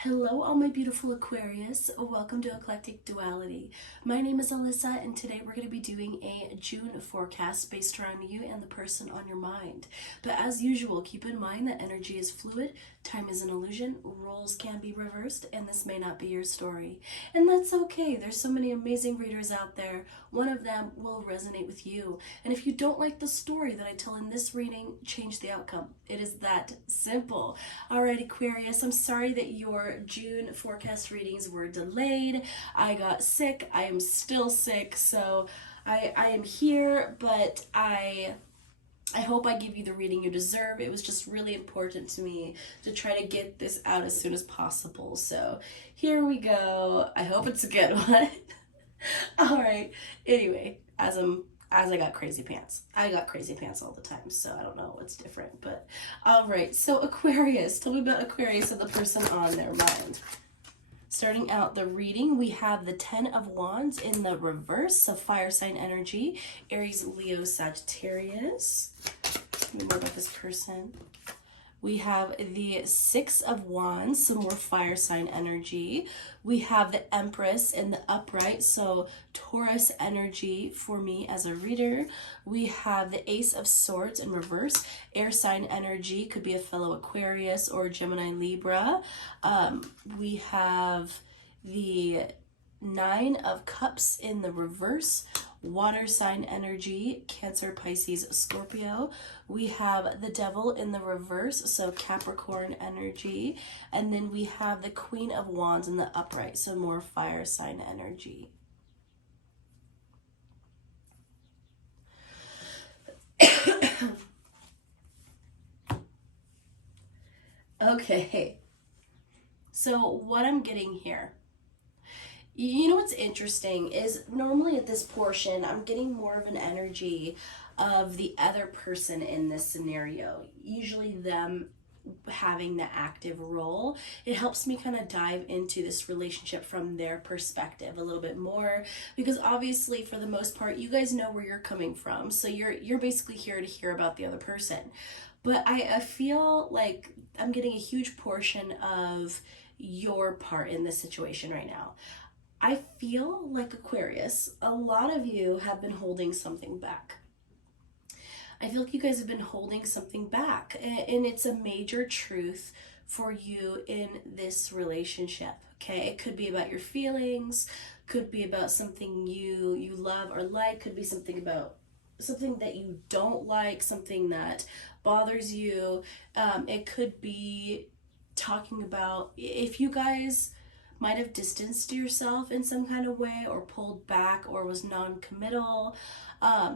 Hello, all my beautiful Aquarius. Welcome to Eclectic Duality. My name is Alyssa, and today we're going to be doing a June forecast based around you and the person on your mind. But as usual, keep in mind that energy is fluid, time is an illusion, roles can be reversed, and this may not be your story. And that's okay. There's so many amazing readers out there. One of them will resonate with you. And if you don't like the story that I tell in this reading, change the outcome. It is that simple. All right, Aquarius, I'm sorry that your June forecast readings were delayed. I got sick. I am still sick, so I am here, but I hope I give you the reading you deserve. It was just really important to me to try to get this out as soon as possible. So here we go. I hope it's a good one. All right. Anyway, as I got crazy pants. I got crazy pants all the time, so I don't know what's different. But all right. So Aquarius, tell me about Aquarius and the person on their mind. Starting out the reading, we have the Ten of Wands in the reverse of fire sign energy, Aries, Leo, Sagittarius. Tell me more about this person. We have the Six of Wands, some more fire sign energy. We have the Empress in the upright, so Taurus energy for me as a reader. We have the Ace of Swords in reverse, air sign energy, could be a fellow Aquarius or Gemini, Libra. We have the Nine of Cups in the reverse, water sign energy, Cancer, Pisces, Scorpio. We have the Devil in the reverse, so Capricorn energy. And then we have the Queen of Wands in the upright, so more fire sign energy. Okay, so what I'm getting here, you know what's interesting is normally at this portion, I'm getting more of an energy of the other person in this scenario, usually them having the active role. It helps me kind of dive into this relationship from their perspective a little bit more, because obviously for the most part you guys know where you're coming from, so you're basically here to hear about the other person. But I feel like I'm getting a huge portion of your part in this situation right now. I feel like Aquarius, a lot of you have been holding something back. I feel like you guys have been holding something back, and it's a major truth for you in this relationship. Okay, it could be about your feelings, could be about something you love or like, could be something about something that you don't like, something that bothers you. It could be talking about if you guys might have distanced yourself in some kind of way or pulled back or was non-committal.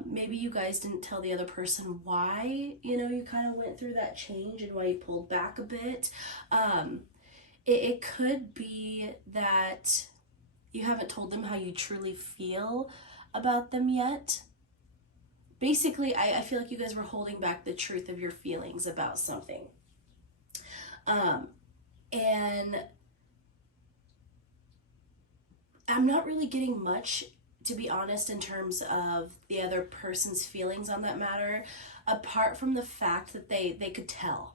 Maybe you guys didn't tell the other person why, you kind of went through that change and why you pulled back a bit. It could be that you haven't told them how you truly feel about them yet. Basically, I feel like you guys were holding back the truth of your feelings about something. And I'm not really getting much, to be honest, in terms of the other person's feelings on that matter, apart from the fact that they could tell.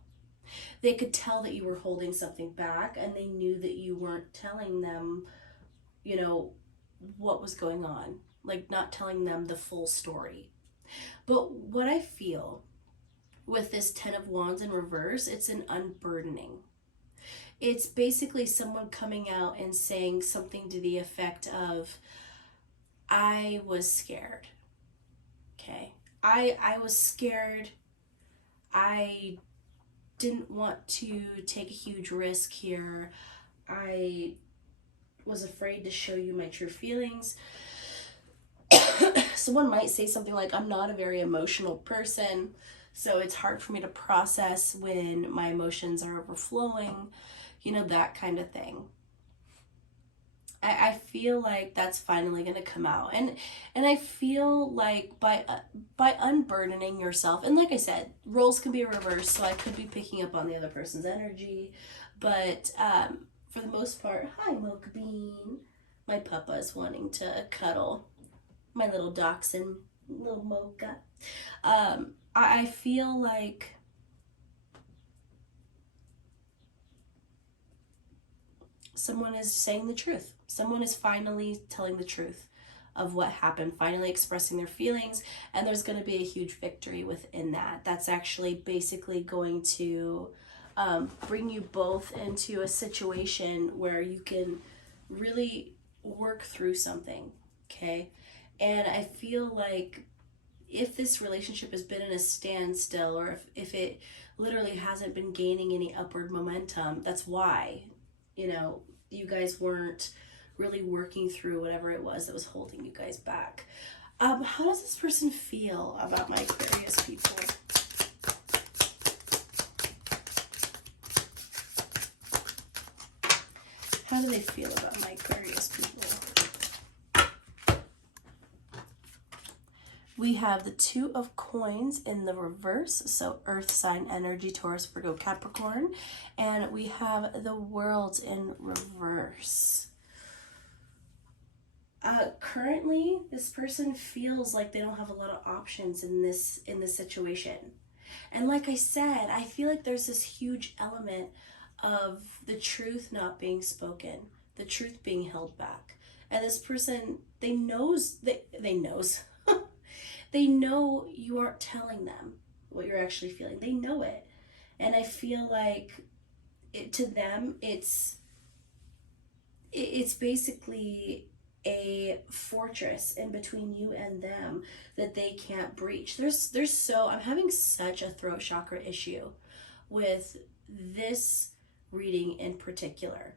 They could tell that you were holding something back, and they knew that you weren't telling them, what was going on. Like, not telling them the full story. But what I feel with this Ten of Wands in reverse, it's an unburdening. It's basically someone coming out and saying something to the effect of, I was scared. Okay. I was scared. I didn't want to take a huge risk here. I was afraid to show you my true feelings. Someone might say something like, I'm not a very emotional person, so it's hard for me to process when my emotions are overflowing, that kind of thing. I feel like that's finally going to come out, and I feel like by unburdening yourself, and like I said, roles can be reversed, so I could be picking up on the other person's energy, but for the most part, hi Milk Bean, my puppa is wanting to cuddle my little dachshund, little Mocha. I feel like someone is saying the truth. Someone is finally telling the truth of what happened, finally expressing their feelings, and there's going to be a huge victory within that. That's actually basically going to bring you both into a situation where you can really work through something, okay? And I feel like if this relationship has been in a standstill, or if it literally hasn't been gaining any upward momentum, that's why, you know, you guys weren't really working through whatever it was that was holding you guys back. How does this person feel about my Aquarius people? How do they feel about my Aquarius people? We have the Two of Coins in the reverse, so Earth sign energy, Taurus, Virgo, Capricorn. And we have the World in reverse. Currently, this person feels like they don't have a lot of options in this situation. And like I said, I feel like there's this huge element of the truth not being spoken, the truth being held back. And this person, they know you aren't telling them what you're actually feeling. They know it. And I feel like to them, it's basically a fortress in between you and them that they can't breach. I'm having such a throat chakra issue with this reading in particular.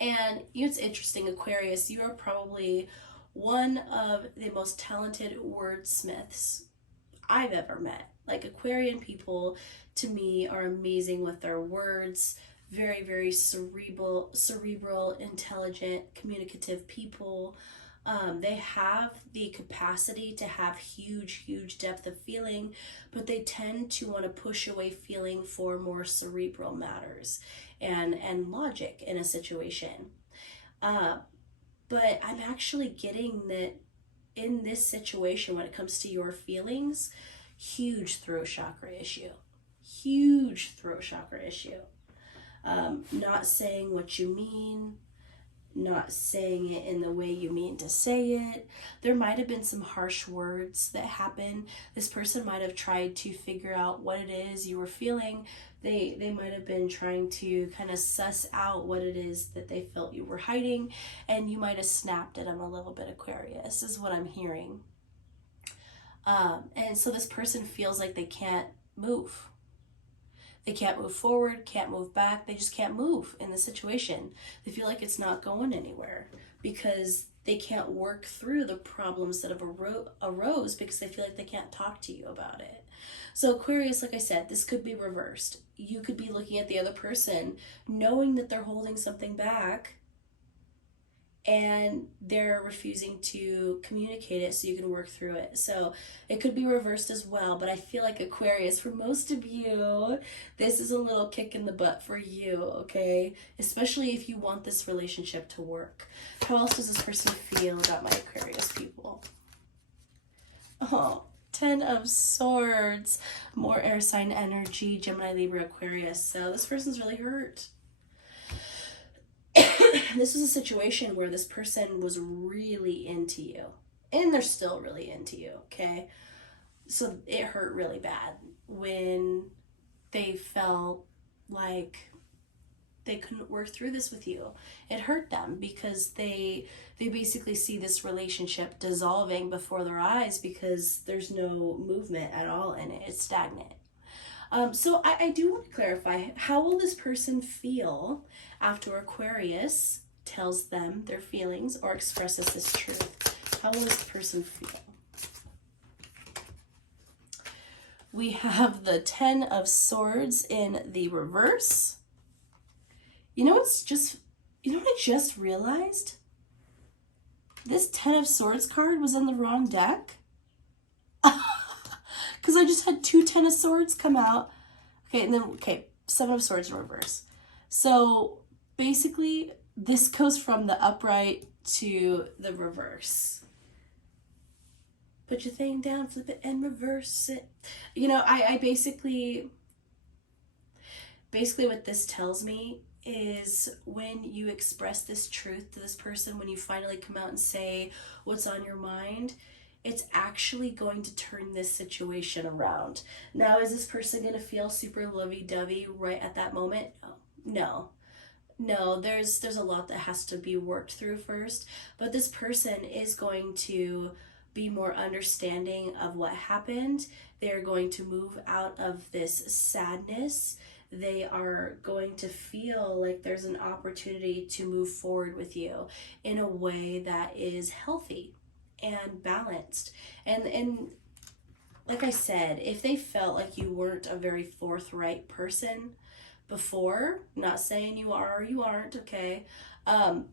And you know, it's interesting, Aquarius, you are probably one of the most talented wordsmiths I've ever met. Like, Aquarian people to me are amazing with their words. Very, very cerebral, intelligent, communicative people. They have the capacity to have huge depth of feeling, but they tend to want to push away feeling for more cerebral matters and logic in a situation. But I'm actually getting that in this situation, when it comes to your feelings, huge throat chakra issue. Huge throat chakra issue. Not saying what you mean, not saying it in the way you mean to say it. There might have been some harsh words that happened. This person might have tried to figure out what it is you were feeling. They might have been trying to kind of suss out what it is that they felt you were hiding, and you might have snapped at them a little bit, Aquarius, is what I'm hearing. And so this person feels like they can't move. They can't move forward, can't move back. They just can't move in the situation. They feel like it's not going anywhere because they can't work through the problems that have arose because they feel like they can't talk to you about it. So Aquarius, like I said, this could be reversed. You could be looking at the other person, knowing that they're holding something back, and they're refusing to communicate it so you can work through it. So it could be reversed as well, but I feel like Aquarius, for most of you, this is a little kick in the butt for you, okay? Especially if you want this relationship to work. How else does this person feel about my Aquarius people? Oh, 10 of Swords, more air sign energy, Gemini, Libra, Aquarius. So this person's really hurt. This was a situation where this person was really into you, and they're still really into you, okay? So it hurt really bad when they felt like they couldn't work through this with you. It hurt them because they basically see this relationship dissolving before their eyes because there's no movement at all in it. It's stagnant. So I do want to clarify, how will this person feel after Aquarius tells them their feelings or expresses this truth? How will this person feel? We have the 10 of Swords in the reverse. You know what I just realized? This 10 of Swords card was in the wrong deck. Because I just had two 10 of Swords come out. Okay, and then, 7 of Swords in reverse. So basically, this goes from the upright to the reverse. Put your thing down, flip it, and reverse it. You know, I basically what this tells me is when you express this truth to this person, when you finally come out and say what's on your mind, it's actually going to turn this situation around. Now, is this person going to feel super lovey-dovey right at that moment? No. No, there's a lot that has to be worked through first, but this person is going to be more understanding of what happened. They're going to move out of this sadness. They are going to feel like there's an opportunity to move forward with you in a way that is healthy and balanced. And like I said, if they felt like you weren't a very forthright person before, not saying you are or you aren't, okay,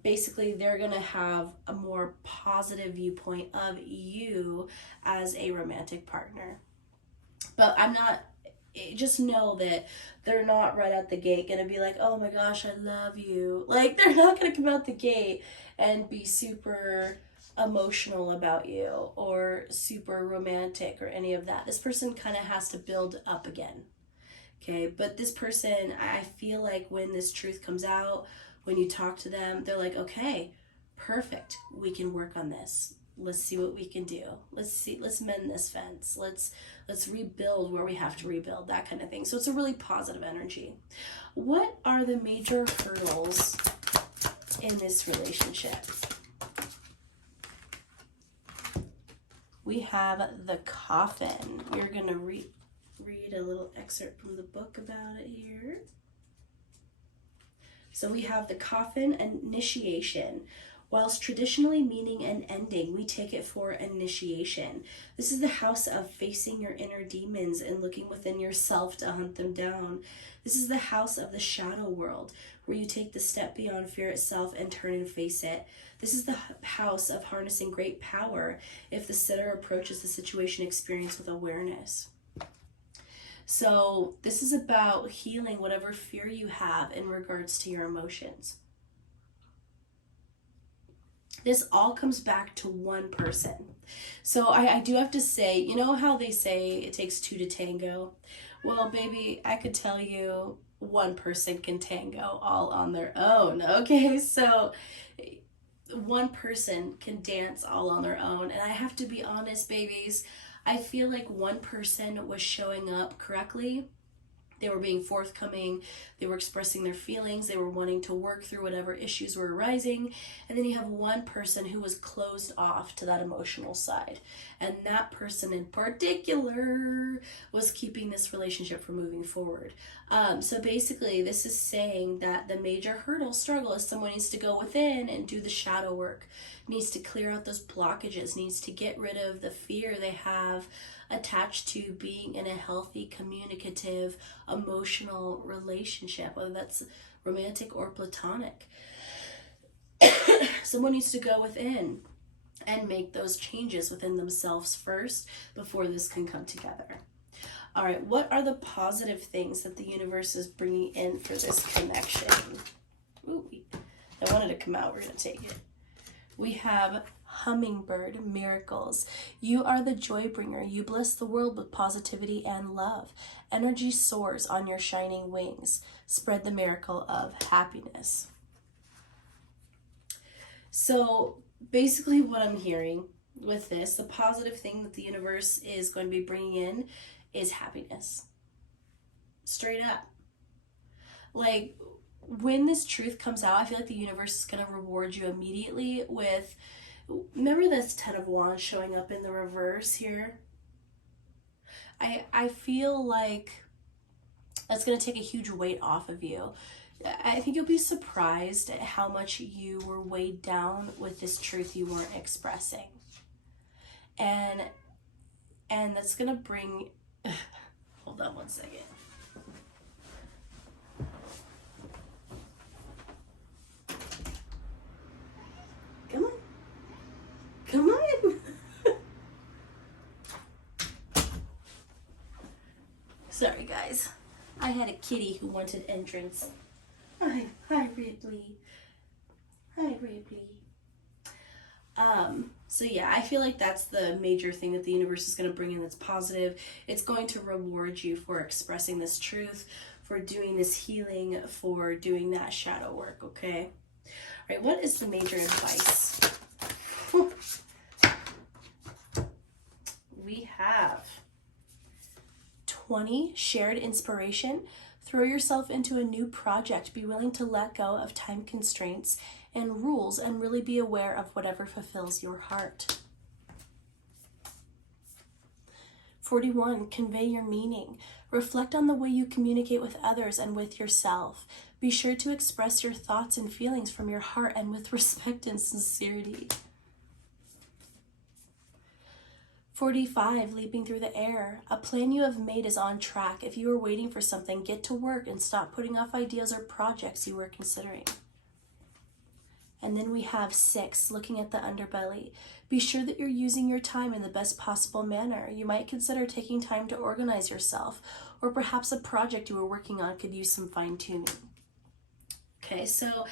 basically they're gonna have a more positive viewpoint of you as a romantic partner. But just know that they're not right out the gate gonna be like, oh my gosh, I love you. Like, they're not gonna come out the gate and be super emotional about you or super romantic or any of that. This person kind of has to build up again. Okay, but this person, I feel like when this truth comes out, when you talk to them, they're like, okay, perfect, we can work on this. Let's see what we can do. Let's mend this fence. Let's rebuild where we have to rebuild, that kind of thing. So it's a really positive energy. What are the major hurdles in this relationship? We have the Coffin. You're going to read a little excerpt from the book about it here. So we have the Coffin, initiation. Whilst traditionally meaning an ending, we take it for initiation. This is the house of facing your inner demons and looking within yourself to hunt them down. This is the house of the shadow world, where you take the step beyond fear itself and turn and face it. This is the house of harnessing great power if the sitter approaches the situation experience with awareness. So this is about healing whatever fear you have in regards to your emotions. This all comes back to one person. So I do have to say, you know how they say it takes two to tango? Well, baby, I could tell you one person can tango all on their own, okay? So one person can dance all on their own. And I have to be honest, babies, I feel like one person was showing up correctly. They were being forthcoming, they were expressing their feelings, they were wanting to work through whatever issues were arising, and then you have one person who was closed off to that emotional side. And that person in particular was keeping this relationship from moving forward. So basically, this is saying that the major hurdle struggle is someone needs to go within and do the shadow work, needs to clear out those blockages, needs to get rid of the fear they have attached to being in a healthy, communicative, emotional relationship, whether that's romantic or platonic. Someone needs to go within and make those changes within themselves first before this can come together. All right, what are the positive things that the universe is bringing in for this connection? Ooh, I wanted to come out. We're going to take it. We have hummingbird miracles. You are the joy bringer. You bless the world with positivity and love. Energy soars on your shining wings. Spread the miracle of happiness. So basically what I'm hearing with this, the positive thing that the universe is going to be bringing in is happiness. Straight up. Like, when this truth comes out, I feel like the universe is going to reward you immediately with, remember this Ten of Wands showing up in the reverse here? I feel like that's going to take a huge weight off of you. I think you'll be surprised at how much you were weighed down with this truth you weren't expressing. And that's going to bring, hold on one second. Come on. Sorry, guys. I had a kitty who wanted entrance. Hi, Ripley. Hi, Ripley. So yeah, I feel like that's the major thing that the universe is going to bring in that's positive. It's going to reward you for expressing this truth, for doing this healing, for doing that shadow work, okay? All right, what is the major advice? We have 20, shared inspiration. Throw yourself into a new project. Be willing to let go of time constraints and rules and really be aware of whatever fulfills your heart. 41, convey your meaning. Reflect on the way you communicate with others and with yourself. Be sure to express your thoughts and feelings from your heart and with respect and sincerity. 45, leaping through the air. A plan you have made is on track. If you are waiting for something, get to work and stop putting off ideas or projects you were considering. And then we have 6, looking at the underbelly. Be sure that you're using your time in the best possible manner. You might consider taking time to organize yourself, or perhaps a project you were working on could use some fine-tuning. Okay, so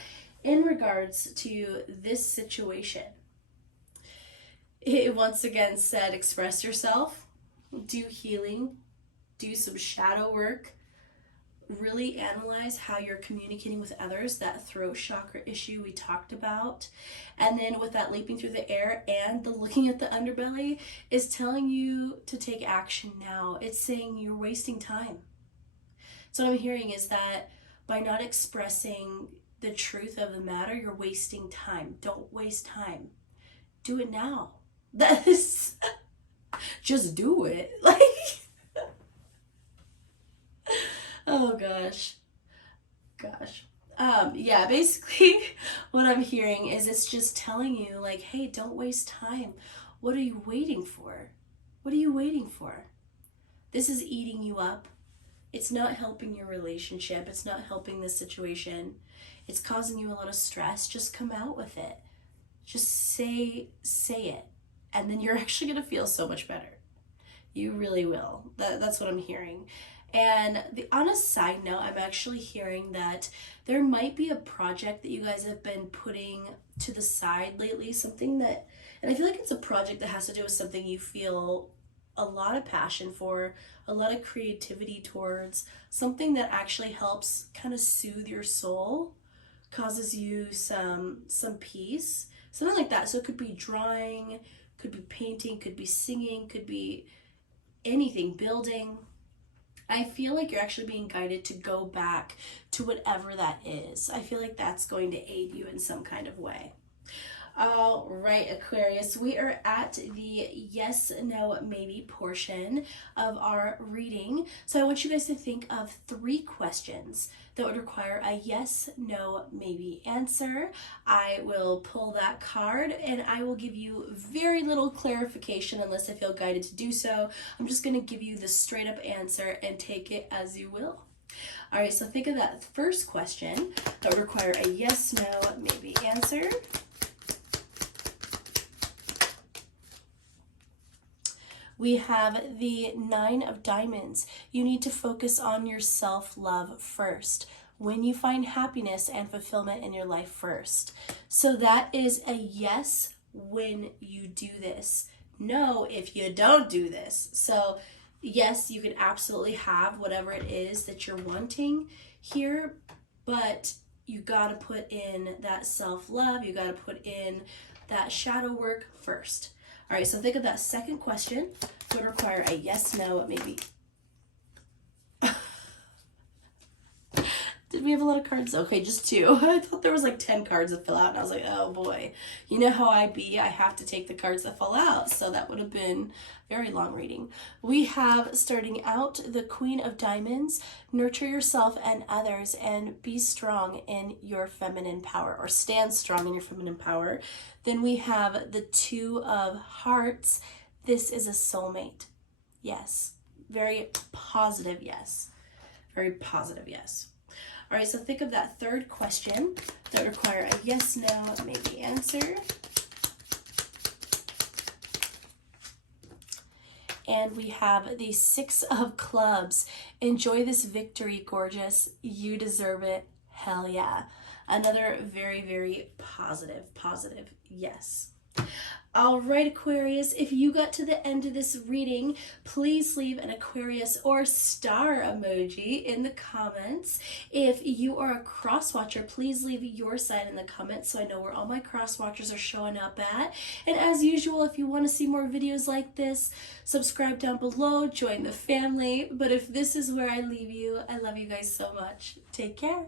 in regards to this situation, it once again said express yourself, do healing, do some shadow work, really analyze how you're communicating with others, that throat chakra issue we talked about. And then with that leaping through the air and the looking at the underbelly is telling you to take action now. It's saying you're wasting time. So what I'm hearing is that by not expressing the truth of the matter, you're wasting time. Don't waste time. Do it now. That is, just do it. Like, oh gosh. Yeah, basically what I'm hearing is it's just telling you like, hey, don't waste time. What are you waiting for? What are you waiting for? This is eating you up. It's not helping your relationship. It's not helping the situation. It's causing you a lot of stress. Just come out with it. Just say it. And then you're actually going to feel so much better. You really will. That's what I'm hearing. And on a side note, I'm actually hearing that there might be a project that you guys have been putting to the side lately, something that, and I feel like it's a project that has to do with something you feel a lot of passion for, a lot of creativity towards, something that actually helps kind of soothe your soul, causes you some peace, something like that. So it could be drawing, could be painting, could be singing, could be anything, building. I feel like you're actually being guided to go back to whatever that is. I feel like that's going to aid you in some kind of way. All right, Aquarius, we are at the yes, no, maybe portion of our reading. So I want you guys to think of 3 questions that would require a yes, no, maybe answer. I will pull that card and I will give you very little clarification unless I feel guided to do so. I'm just going to give you the straight up answer and take it as you will. All right, so think of that first question that would require a yes, no, maybe answer. We have the 9 of Diamonds. You need to focus on your self-love first. When you find happiness and fulfillment in your life first. So that is a yes when you do this. No if you don't do this. So yes, you can absolutely have whatever it is that you're wanting here, but you got to put in that self-love. You got to put in that shadow work first. All right, so think of that second question. It would require a yes, no, maybe. Did we have a lot of cards? Okay, just 2. I thought there was like 10 cards to fill out, and I was like, oh boy. You know how I be. I have to take the cards that fall out, so that would have been very long reading. We have, starting out, the Queen of Diamonds. Nurture yourself and others, and be strong in your feminine power, or stand strong in your feminine power. Then we have the 2 of Hearts. This is a soulmate. Yes. Very positive yes. Very positive yes. All right, so think of that third question that would require a yes, no, maybe answer. And we have the 6 of Clubs. Enjoy this victory, gorgeous. You deserve it. Hell yeah. Another very, very positive yes. Alright, Aquarius, if you got to the end of this reading, please leave an Aquarius or star emoji in the comments. If you are a cross watcher, please leave your side in the comments so I know where all my cross watchers are showing up at. And as usual, if you want to see more videos like this, subscribe down below, join the family. But if this is where I leave you, I love you guys so much. Take care.